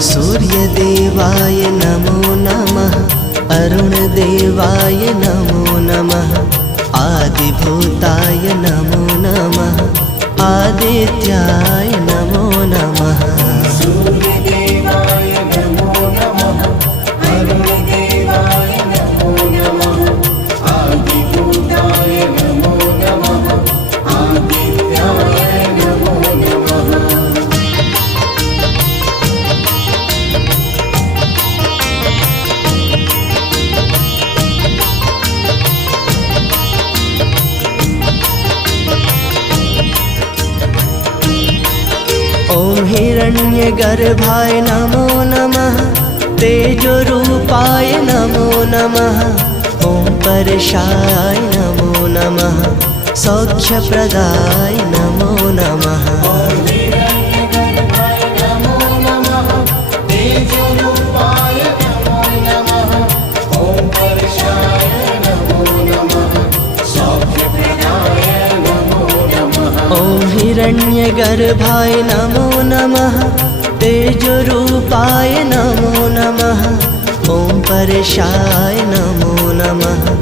सूर्यदेवाय नमो नमः, अरुणदेवाय नमो नमः, आदिभूताय नमो नमः, आदित्याय नमो नमः। सूर्यदेवाय नमो नमः, अरुणदेवाय नमो नमः, आदिभूताय नमो नमः, आदित्याय नमो नमः। ॐ हिरण्यगर्भाय नमो नमः, तेजोरूपाय नमो नमः, ॐ परशाय नमो नमः, सौख्यप्रदाय नमो नमः। हिरण्यगर्भाय नमो नमः, तेजोरूपाय नमो नमः, ॐ परशाय नमो नमः, सौख्यप्रदाय नमो नमः। ॐ हिरण्यगर्भाय नमो नमः, तेजोरूपाय नमो नमः, ॐ परशाय नमो नमः,